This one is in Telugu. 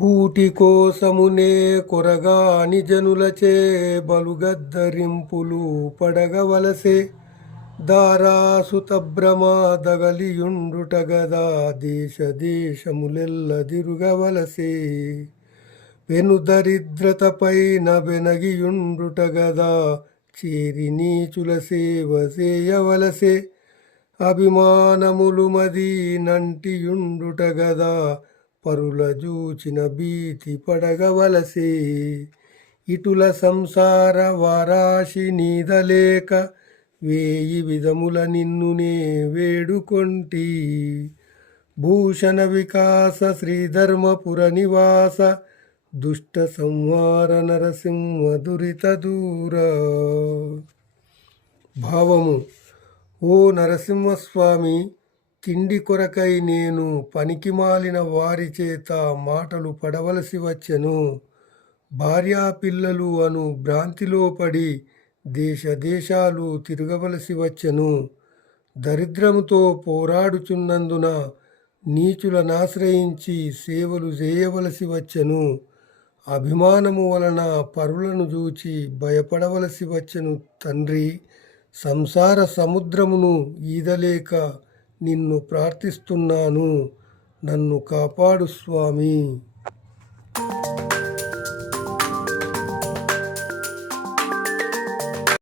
కూటి కోసమునే కొరగాని జనులచే బలుగద్దరింపులు పడగవలసే. దారాసుత భ్రమ దగలియుండుట గదా దేశ దేశములెల్ల దిరుగవలసే వెను దరిద్రతపైన వెనగియుండుట గదా చేరి నీచుల సేవ చేయవలసే. అభిమానములు మది నంటియుండుట గదా పరుల జూచిన భీతి పడగవలసే. ఇటుల సంసార వారాశి నీదలేక వేయి విధముల నిన్నునే వేడుకొంటి. భూషణ వికాస శ్రీధర్మపుర నివాస దుష్ట సంహార నరసింహ దురిత దూర. భావము ఓ నరసింహస్వామి తిండి కొరకై నేను పనికిమాలిన వారి చేత మాటలు పడవలసి వచ్చెను. భార్యా పిల్లలు అను భ్రాంతిలో పడి దేశ దేశాలు తిరగవలసి వచ్చెను. దరిద్రముతో పోరాడుచున్నందున నీచులనాశ్రయించి సేవలు చేయవలసి వచ్చెను. అభిమానము వలన పరులను చూచి భయపడవలసి వచ్చెను తండ్రి. సంసార సముద్రమును ఈదలేక నిన్ను ప్రార్థిస్తున్నాను. నన్ను కాపాడు స్వామి.